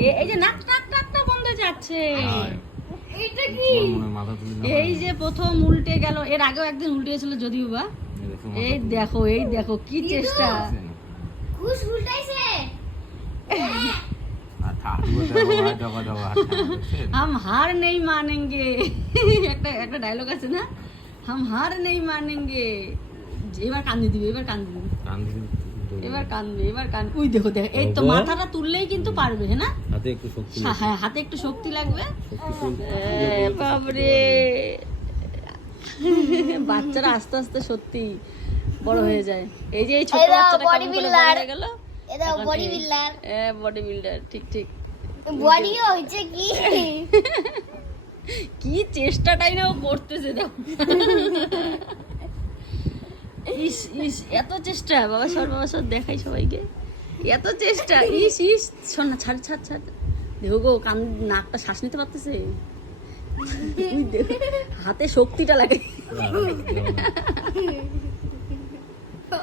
এ- এই যে নাক নাক নাকটা বন্ধ হয়ে যাচ্ছে এইটা কি মনে হয় মাথা তুলে এই যে প্রথম উল্টে গেল এর আগেও একদিন উল্টে গেছিল যদিও বা এই দেখো এই দেখো কি চেষ্টা ঘুষ উল্টাইছে हम हार नहीं मानेंगे একটা একটা ডায়লগ আছে না हम हार नहीं मानेंगे এবার কান্দি দিবে এবার কান্দি দিবে এবার কানবে এবার কান উই দেখো দেখো এই তো মাথাটা তুললেই কিন্তু পারবে হ্যাঁ না? হাতে একটু শক্তি হ্যাঁ, হ্যাঁ হাতে একটু শক্তি লাগবে। বাবরে বাচ্চারা আস্তে আস্তে সত্যি বড় হয়ে যায়। এই যে এই ছোট বাচ্চাটা। বড় হয়ে গেল? এটা বডি বিল্ডার বডি বিল্ডার ঠিক ঠিক। বডিও হচ্ছে কি? কি চেষ্টাটাই না ও করতেছে দেখো। ইস ইস এত চেষ্টা। বাবা সর বাবা সর দেখাই সবাইকে। এত চেষ্টা ইস ইস। শোন না ছাড় ছাড় ছাড়। দেখো গো কান নাকটা শ্বাস নিতে পারতেছে? হাতে শক্তিটা লাগে।